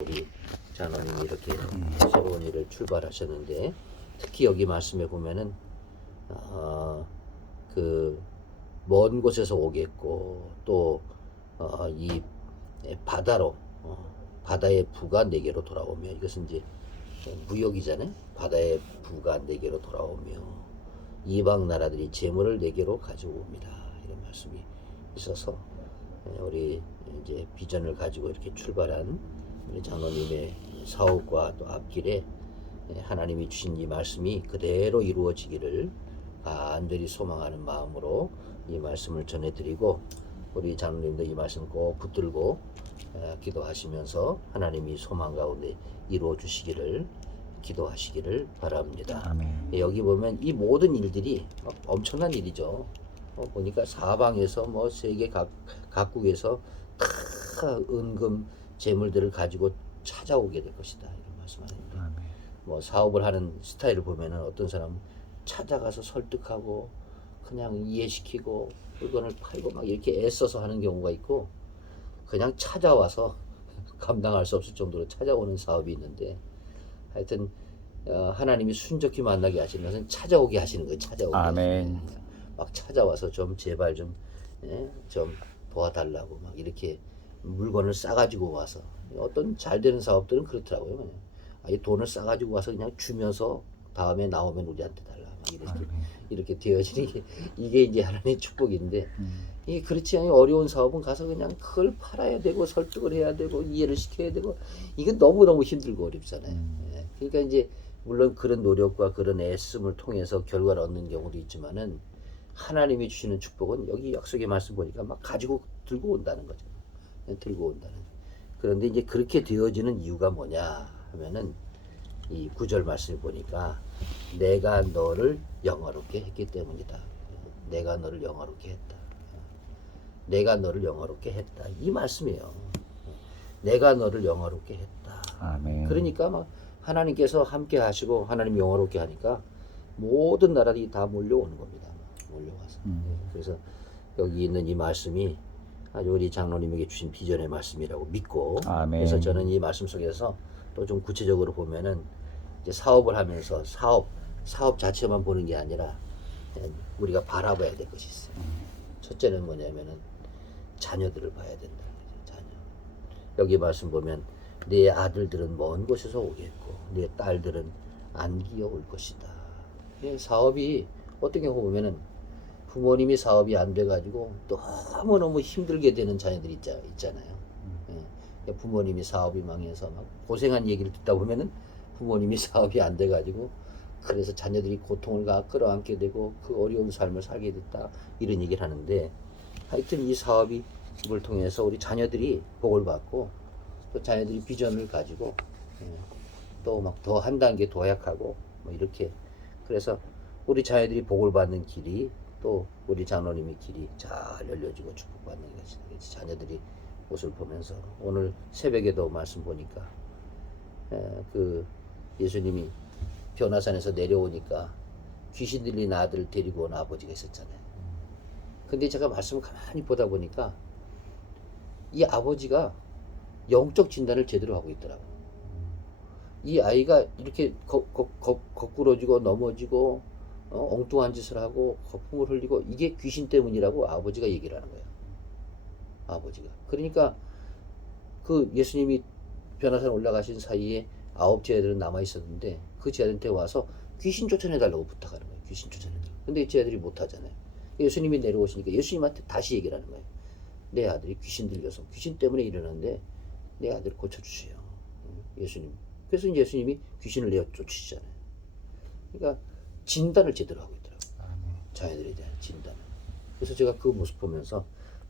우리 장로님이 이렇게 새로운 일을 출발하셨는데, 특히 여기 말씀에 보면은 그 먼 곳에서 오겠고 또 이 바다로 바다의 부가 내게로 돌아오며, 이것은 이제 무역이잖아요. 바다의 부가 내게로 돌아오며 이방 나라들이 재물을 내게로 가지고 옵니다. 이런 말씀이 있어서 우리 이제 비전을 가지고 이렇게 출발한 우리 장로님의 사업과 또 앞길에 하나님이 주신 이 말씀이 그대로 이루어지기를 간절히 소망하는 마음으로 이 말씀을 전해드리고, 우리 장로님도 이 말씀 꼭 붙들고 기도하시면서 하나님이 소망 가운데 이루어 주시기를 기도하시기를 바랍니다. 아멘. 여기 보면 이 모든 일들이 엄청난 일이죠. 보니까 사방에서 뭐 세계 각국에서 다 은금 재물들을 가지고 찾아오게 될 것이다, 이런 말씀하는데, 아멘. 뭐 사업을 하는 스타일을 보면은 어떤 사람은 찾아가서 설득하고 그냥 이해시키고 물건을 팔고 막 이렇게 애써서 하는 경우가 있고, 그냥 찾아와서 감당할 수 없을 정도로 찾아오는 사업이 있는데, 하여튼 하나님이 순적히 만나게 하시는 것은 찾아오게 하시는 거예요. 찾아오게 아멘. 하시는 거예요. 막 찾아와서 좀 제발 좀 도와달라고 막 이렇게 물건을 싸가지고 와서, 어떤 잘 되는 사업들은 그렇더라고요. 이 돈을 싸가지고 와서 그냥 주면서 다음에 나오면 우리한테 달라 막 이렇게 되어지는 이게 이제 하나님의 축복인데, 이 그렇지 않은 어려운 사업은 가서 그냥 그걸 팔아야 되고 설득을 해야 되고 이해를 시켜야 되고, 이건 너무너무 힘들고 어렵잖아요. 그러니까 이제 물론 그런 노력과 그런 애씀을 통해서 결과를 얻는 경우도 있지만은, 하나님이 주시는 축복은 여기 약속의 말씀 보니까 막 가지고 들고 온다는 거죠. 들고 온다는. 그런데 이제 그렇게 되어지는 이유가 뭐냐 하면은, 이 9절 말씀을 보니까 내가 너를 영화롭게 했기 때문이다. 내가 너를 영화롭게 했다. 내가 너를 영화롭게 했다. 이 말씀이에요. 내가 너를 영화롭게 했다. 아멘. 그러니까 막 하나님께서 함께 하시고 하나님 영화롭게 하니까 모든 나라들이 다 몰려오는 겁니다. 몰려와서. 그래서 여기 있는 이 말씀이 아주 우리 장로님에게 주신 비전의 말씀이라고 믿고, 아멘. 그래서 저는 이 말씀 속에서 또 좀 구체적으로 보면은 이제 사업을 하면서 사업 자체만 보는 게 아니라 우리가 바라봐야 될 것이 있어요. 첫째는 뭐냐면은 자녀들을 봐야 된다. 자녀. 여기 말씀 보면 네 아들들은 먼 곳에서 오겠고 네 딸들은 안기어 올 것이다. 사업이 어떤 경우 보면은 부모님이 사업이 안 돼가지고 너무너무 힘들게 되는 자녀들이 있잖아요. 부모님이 사업이 망해서 막 고생한 얘기를 듣다 보면은 부모님이 사업이 안 돼가지고 그래서 자녀들이 고통을 끌어안게 되고 그 어려운 삶을 살게 됐다, 이런 얘기를 하는데, 하여튼 이 사업을 통해서 우리 자녀들이 복을 받고 또 자녀들이 비전을 가지고 또 막 더 한 단계 도약하고 뭐 이렇게, 그래서 우리 자녀들이 복을 받는 길이 또 우리 장로님의 길이 잘 열려지고 축복받는 것이다. 자녀들이 모습을 보면서 오늘 새벽에도 말씀 보니까 그 예수님이 변화산에서 내려오니까 귀신 들린 아들을 데리고 온 아버지가 있었잖아요. 근데 제가 말씀을 가만히 보다 보니까 이 아버지가 영적 진단을 제대로 하고 있더라고요. 이 아이가 이렇게 거꾸러지고 넘어지고 엉뚱한 짓을 하고 거품을 흘리고 이게 귀신 때문이라고 아버지가 얘기를 하는 거예요. 아버지가. 그러니까 그 예수님이 변화산 올라가신 사이에 9 제자들은 남아 있었는데 그 제자들한테 와서 귀신 쫓아내달라고 부탁하는 거예요. 귀신 쫓아내달라고. 근데 제자들이 못하잖아요. 예수님이 내려오시니까 예수님한테 다시 얘기를 하는 거예요. 내 아들이 귀신 들려서 귀신 때문에 이러는데 내 아들 고쳐주세요. 예수님. 그래서 이제 예수님이 귀신을 내어 쫓으시잖아요. 그러니까 진단을 제대로 하고 있더라고요. 자녀들에 대한 진단을. 그래서 제가 그 모습 보면서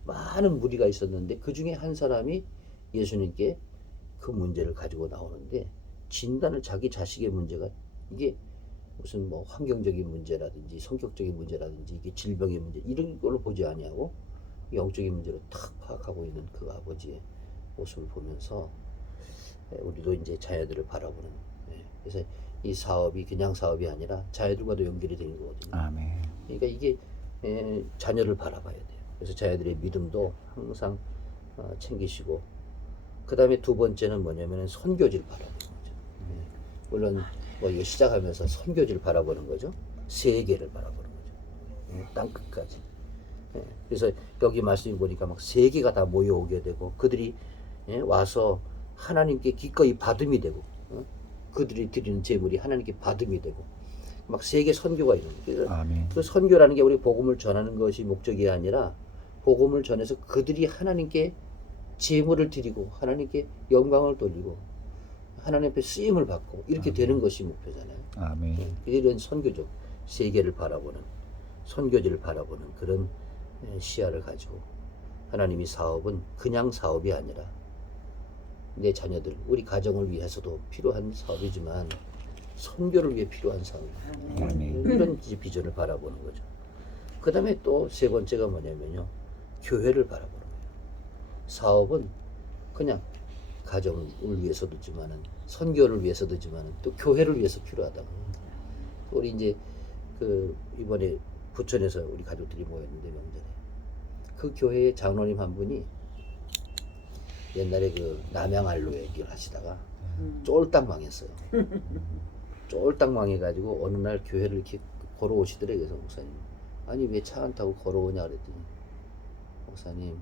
많은 무리가 있었는데 그 중에 한 사람이 예수님께 그 문제를 가지고 나오는데, 진단을 자기 자식의 문제가 이게 무슨 뭐 환경적인 문제라든지 성격적인 문제라든지 이게 질병의 문제 이런 걸로 보지 아니하고 영적인 문제로 탁 파악하고 있는 그 아버지의 모습을 보면서 우리도 이제 자녀들을 바라보는, 그래서 이 사업이 그냥 사업이 아니라 자녀들과도 연결이 되는 거거든요. 아멘. 그러니까 이게 자녀를 바라봐야 돼요. 그래서 자녀들의 믿음도 항상 챙기시고, 그 다음에 두 번째는 뭐냐면은 선교지를 바라보는 거죠. 예. 물론 뭐 이거 시작하면서 선교지를 바라보는 거죠. 세계를 바라보는 거죠. 예. 땅 끝까지. 예. 그래서 여기 말씀이 보니까 막 세계가 다 모여오게 되고 그들이 예. 와서 하나님께 기꺼이 받음이 되고 그들이 드리는 제물이 하나님께 받음이 되고 막 세계 선교가 이런 거예요. 아멘. 그 선교라는 게 우리 복음을 전하는 것이 목적이 아니라 복음을 전해서 그들이 하나님께 제물을 드리고 하나님께 영광을 돌리고 하나님 앞에 쓰임을 받고 이렇게 되는 것이 목표잖아요. 아멘. 이런 선교적 세계를 바라보는 선교지를 바라보는 그런 시야를 가지고 하나님이 사업은 그냥 사업이 아니라 내 자녀들 우리 가정을 위해서도 필요한 사업이지만 선교를 위해 필요한 사업 아멘. 이런 비전을 바라보는 거죠. 그 다음에 또 세 번째가 뭐냐면요 교회를 바라보는 거예요. 사업은 그냥 가정을 위해서도 있지만은 선교를 위해서도 있지만은 또 교회를 위해서 필요하다고. 우리 이제 그 이번에 부천에서 우리 가족들이 모였는데 명절에 그 교회의 장로님 한 분이 옛날에 그 남양 알로에 길 하시다가 쫄딱 망했어요. 쫄딱 망해가지고 어느 날 교회를 이렇게 걸어오시더래요. 그래서 목사님 아니 왜 차 안 타고 걸어오냐 그랬더니 목사님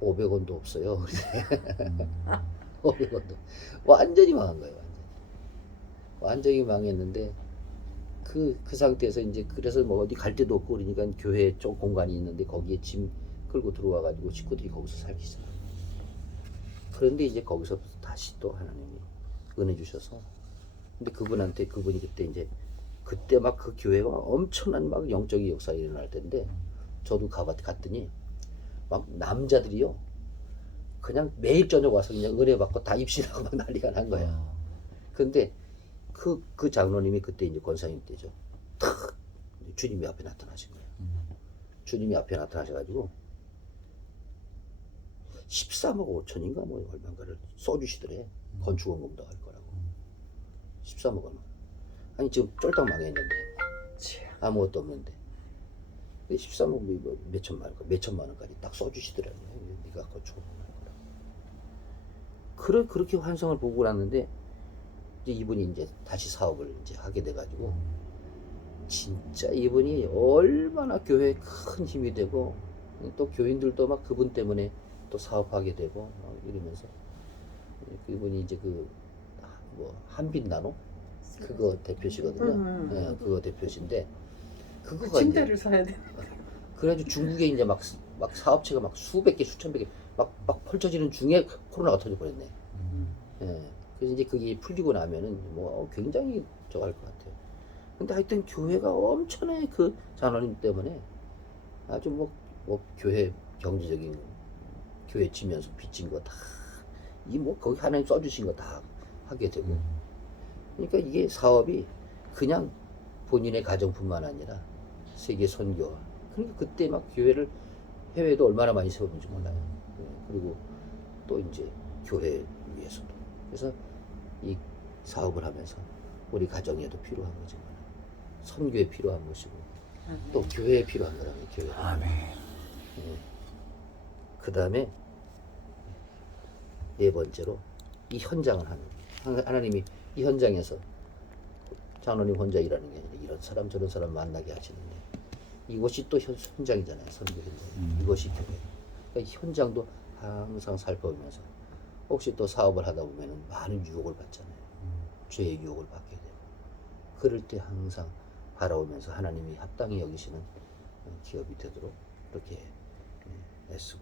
500원도 없어요. 500원도 완전히 망한 거예요. 완전히 망했는데 그 상태에서 이제 그래서 뭐 어디 갈 데도 없고 그러니까 교회에 좀 공간이 있는데 거기에 짐 끌고 들어와 가지고 식구들이 거기서 살기 시작해요. 그런데 이제 거기서 다시 또 하나님이 은혜 주셔서 근데 그분이 그때 이제 그때 막 그 교회가 엄청난 막 영적인 역사가 일어날 텐데 저도 갔더니 막 남자들이요 그냥 매일 저녁 와서 그냥 은혜 받고 다 입신하고 막 난리가 난 거야. 근데 그 장로님이 그때 이제 권사님 때죠. 탁 주님이 앞에 나타나신 거예요. 주님이 앞에 나타나셔가지고 13억 5천인가 뭐 얼마인가를 써주시더래. 건축원금도 할 거라고. 13억 얼마. 아니 지금 쫄딱 망했는데 아무것도 없는데 13억 몇천만 원까지 딱 써주시더라고요. 네가 건축원금 할 거라고. 그렇게 환상을 보고 났는데 이제 이분이 이제 다시 사업을 이제 하게 돼가지고 진짜 이분이 얼마나 교회에 큰 힘이 되고 또 교인들도 막 그분 때문에 또 사업하게 되고 막 이러면서 그분이 이제 그 뭐 한빛나노 그거 대표시거든요. 네, 그거 대표신데 그거가 침대를 사야 돼. 그래가지고 중국에 이제 막 사업체가 막 수백 개 수천 개 막 펼쳐지는 중에 코로나가 터져버렸네. 예. 그래서 이제 그게 풀리고 나면은 뭐 굉장히 저할 것 같아요. 근데 하여튼 교회가 엄청나게 그 장로님 때문에 아주 뭐 교회 경제적인 교회 지면서 빚진 거 다 이 뭐 거기 하나님 써주신 거 다 하게 되고 그러니까 이게 사업이 그냥 본인의 가정뿐만 아니라 세계 선교 그러니까 그때 막 교회를 해외에도 얼마나 많이 세웠는지 몰라요. 예. 그리고 또 이제 교회 위해서도 그래서 이 사업을 하면서 우리 가정에도 필요한 거지만 선교에 필요한 것이고 또 교회에 필요한 거라면 교회. 아멘. 그 다음에 네 번째로 이 현장을 하나님이 이 현장에서 장로님 혼자 일하는 게 아니라 이런 사람 저런 사람 만나게 하시는데 이것이 또 현장이잖아요. 선교 현장. 이것이 교회. 그러니까 이 현장도 항상 살펴보면서 혹시 또 사업을 하다 보면 많은 유혹을 받잖아요. 죄의 유혹을 받게 되고 그럴 때 항상 바라오면서 하나님이 합당히 여기시는 기업이 되도록 이렇게 애쓰고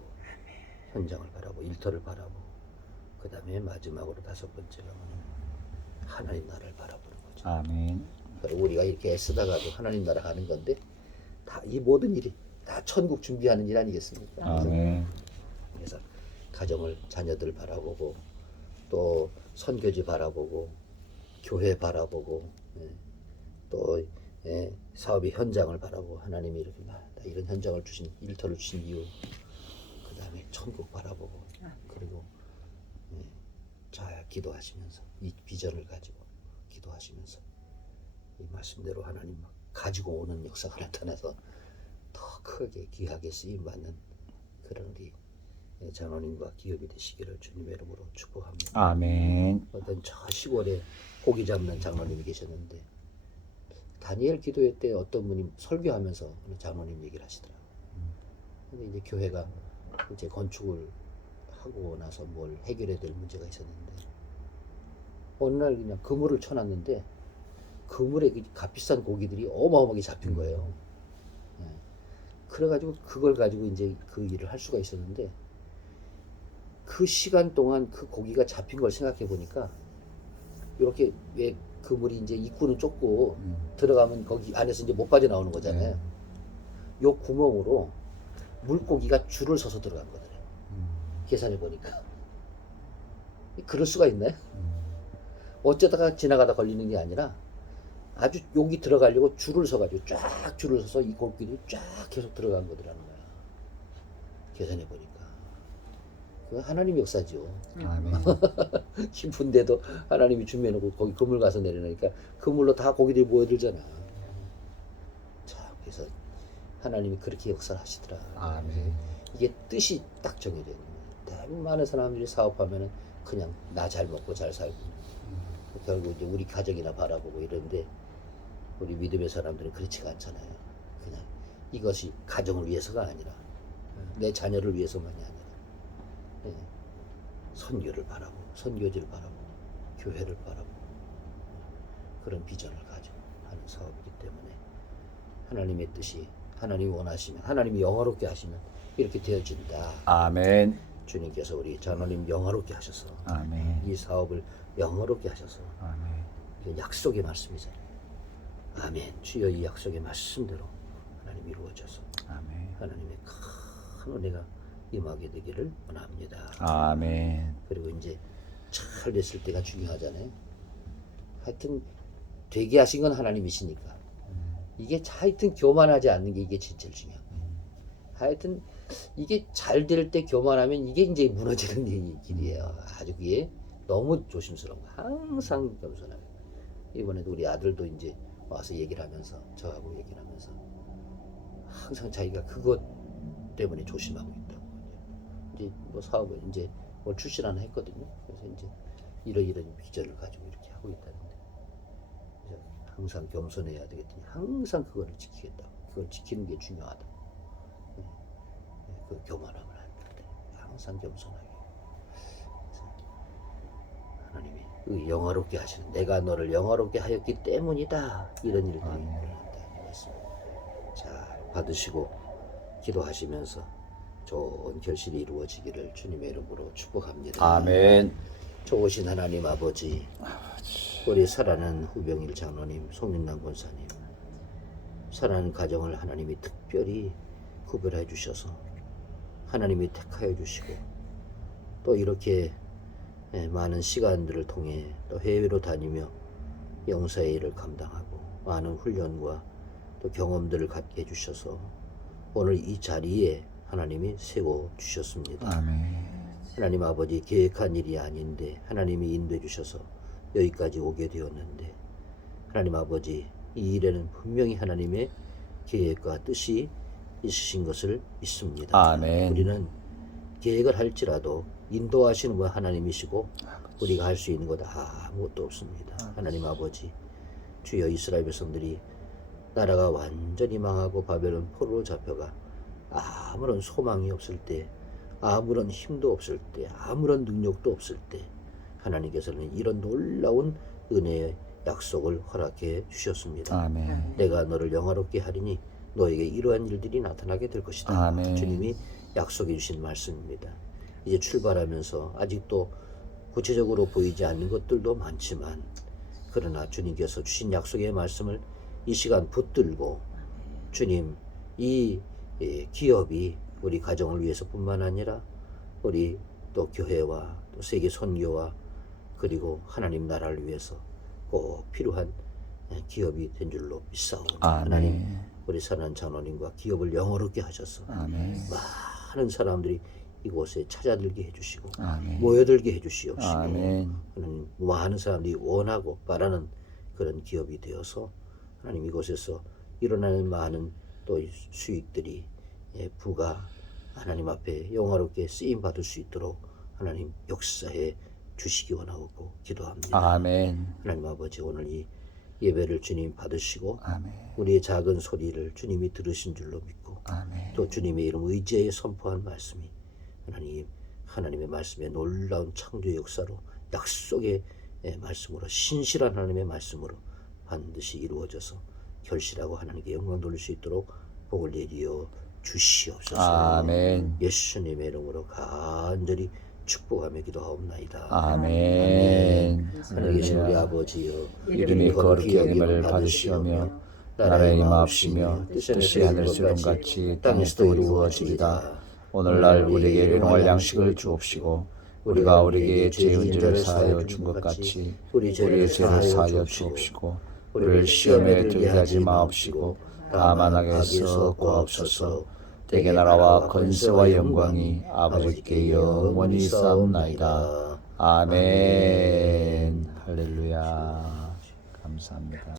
현장을 바라보고 일터를 바라보고 그 다음에 마지막으로 다섯 번째가 뭐냐면 하나님 나라를 바라보는 거죠. 아멘. 그러니까 우리가 이렇게 애쓰다가도 하나님 나라 가는 건데 다 이 모든 일이 다 천국 준비하는 일 아니겠습니까? 아멘. 그래서 가정을 자녀들 바라보고 또 선교지 바라보고 교회 바라보고 또 사업의 현장을 바라보고 하나님이 이렇게 이런 현장을 주신 일터를 주신 이유 그 다음에 천국 바라보고 그리고 잘 기도하시면서 이 비전을 가지고 기도하시면서 이 말씀대로 하나님 막 가지고 오는 역사가 나타나서 더 크게 귀하게 쓰임받는 그런 우리 장로님과 기업이 되시기를 주님의 이름으로 축복합니다. 아멘. 어떤 저 시골에 고기 잡는 장로님이 계셨는데 다니엘 기도회 때 어떤 분이 설교하면서 장로님 얘기를 하시더라고요. 근데 이제 교회가 이제 건축을 하고 나서 뭘 해결해야 될 문제가 있었는데 어느 날 그냥 그물을 쳐놨는데 그물에 그 값비싼 고기들이 어마어마하게 잡힌 거예요. 예. 그래가지고 그걸 가지고 이제 그 일을 할 수가 있었는데 그 시간 동안 그 고기가 잡힌 걸 생각해 보니까 이렇게 왜 그물이 이제 입구는 좁고 들어가면 거기 안에서 이제 못 빠져나오는 거잖아요. 요 구멍으로 물고기가 줄을 서서 들어간 거더래요. 계산해 보니까. 그럴 수가 있나요? 어쩌다가 지나가다 걸리는 게 아니라 아주 여기 들어가려고 줄을 서가지고 쫙 줄을 서서 이 고기들이 쫙 계속 들어간 거더라는 거야. 계산해 보니까. 그 하나님 역사죠. 아멘. 깊은데도 하나님이 준비해놓고 거기 그물 가서 내려놓으니까 그물로 다 고기들이 모여들잖아. 자, 그래서 하나님이 그렇게 역사를 하시더라. 아멘. 이게 뜻이 딱 정해져 있는 거예요. 대부분 많은 사람들이 사업하면은 그냥 나 잘 먹고 잘 살고 결국 이제 우리 가정이나 바라보고 이런데 우리 믿음의 사람들은 그렇지가 않잖아요. 그냥 이것이 가정을 위해서가 아니라 내 자녀를 위해서만이 아니라 선교를 바라보고 선교지를 바라보고 교회를 바라보고 그런 비전을 가지고 하는 사업이기 때문에 하나님의 뜻이 하나님이 원하시면 하나님이 영화롭게 하시면 이렇게 되어진다. 아멘. 주님께서 우리 장로님 영화롭게 하셔서 아멘. 이 사업을 영화롭게 하셔서 아멘. 이게 약속의 말씀이잖아요. 아멘. 주여 이 약속의 말씀대로 하나님 이루어져서 아멘. 하나님의 큰 은혜가 임하게 되기를 원합니다. 아멘. 그리고 이제 잘 됐을 때가 중요하잖아요. 하여튼 되게 하신 건 하나님이시니까 이게 하여튼 교만하지 않는 게 이게 진짜 중요한 거예요. 하여튼 이게 잘 될 때 교만하면 이게 이제 무너지는 길이에요. 아주 그게 너무 조심스러운 거. 항상 겸손하게. 이번에도 우리 아들도 이제 와서 얘기를 하면서 저하고 얘기를 하면서 항상 자기가 그것 때문에 조심하고 있다고. 이제 뭐 사업을 이제 뭘 출신 하나 했거든요. 그래서 이제 이런 비전을 가지고 이렇게 하고 있다는데 그래서 항상 겸손해야 되겠더니 항상 그거를 지키겠다고. 그걸 지키는 게 중요하다고. 그 교만함을 안 돼. 항상 겸손하게. 그래서 하나님이 그 영화롭게 하시는 내가 너를 영화롭게 하였기 때문이다. 이런 일들이 일어난다는 말씀. 잘 받으시고 기도하시면서 좋은 결실이 이루어지기를 주님의 이름으로 축복합니다. 아멘. 좋으신 하나님 아버지, 우리 사랑하는 후병일 장로님, 송윤남 권사님, 사랑하는 가정을 하나님이 특별히 구별해 주셔서 하나님이 택하여 주시고 또 이렇게 많은 시간들을 통해 또 해외로 다니며 영사의 일을 감당하고 많은 훈련과 또 경험들을 갖게 해주셔서 오늘 이 자리에 하나님이 세워 주셨습니다. 아멘. 하나님 아버지 계획한 일이 아닌데 하나님이 인도해 주셔서 여기까지 오게 되었는데 하나님 아버지 이 일에는 분명히 하나님의 계획과 뜻이 있으신 것을 믿습니다. 아멘. 우리는 계획을 할지라도 인도하시는 분 하나님이시고 우리가 할 수 있는 것 아무것도 없습니다. 하나님 아버지 주여 이스라엘 백성들이 나라가 완전히 망하고 바벨론 포로로 잡혀가 아무런 소망이 없을 때 아무런 힘도 없을 때 아무런 능력도 없을 때 하나님께서는 이런 놀라운 은혜의 약속을 허락해 주셨습니다. 아멘. 내가 너를 영화롭게 하리니 너에게 이러한 일들이 나타나게 될 것이다. 아멘. 주님이 약속해 주신 말씀입니다. 이제 출발하면서 아직도 구체적으로 보이지 않는 것들도 많지만 그러나 주님께서 주신 약속의 말씀을 이 시간 붙들고 주님 이 기업이 우리 가정을 위해서뿐만 아니라 우리 또 교회와 또 세계 선교와 그리고 하나님 나라를 위해서 꼭 필요한 기업이 된 줄로 믿사옵니다. 하나님 우리 사랑하는 장로님과 기업을 영화롭게 하셔서 아멘. 많은 사람들이 이곳에 찾아들게 해주시고 아멘. 모여들게 해주시옵시고 아멘. 하나님 많은 사람들이 원하고 바라는 그런 기업이 되어서 하나님 이곳에서 일어나는 많은 또 수익들이 부가 하나님 앞에 영화롭게 쓰임 받을 수 있도록 하나님 역사해 주시기 원하고 기도합니다. 아멘. 하나님 아버지, 오늘 이 예배를 주님 받으시고 아멘. 우리의 작은 소리를 주님이 들으신 줄로 믿고 아멘. 또 주님의 이름 의지에 선포한 말씀이 하나님의 말씀에 놀라운 창조의 역사로 약속의 말씀으로 신실한 하나님의 말씀으로 반드시 이루어져서 결실하고 하나님께 영광 돌릴 수 있도록 복을 내리어 주시옵소서. 아멘. 예수님의 이름으로 간절히 축복하며 기도하옵나이다. 아멘. 하늘에 계신 우리 할렐루야. 아버지여, 이름이 거룩히 여김을 받으시오며 나라의 임하옵시며 뜻이 하늘처럼 같이 땅에서도 이루어지리다. 오늘날 우리에게 일용할 양식을 주옵시고 우리가 우리에게 죄인 죄를 사하여 준 것 같이 우리의 죄를 사하여 주옵시고 우리를 시험에 들게 하지 마옵시고 다만 악에서 구하옵소서. 대개 나라와 권세와 영광이 아버지께 영원히 있사옵나이다. 아멘. 할렐루야. 감사합니다.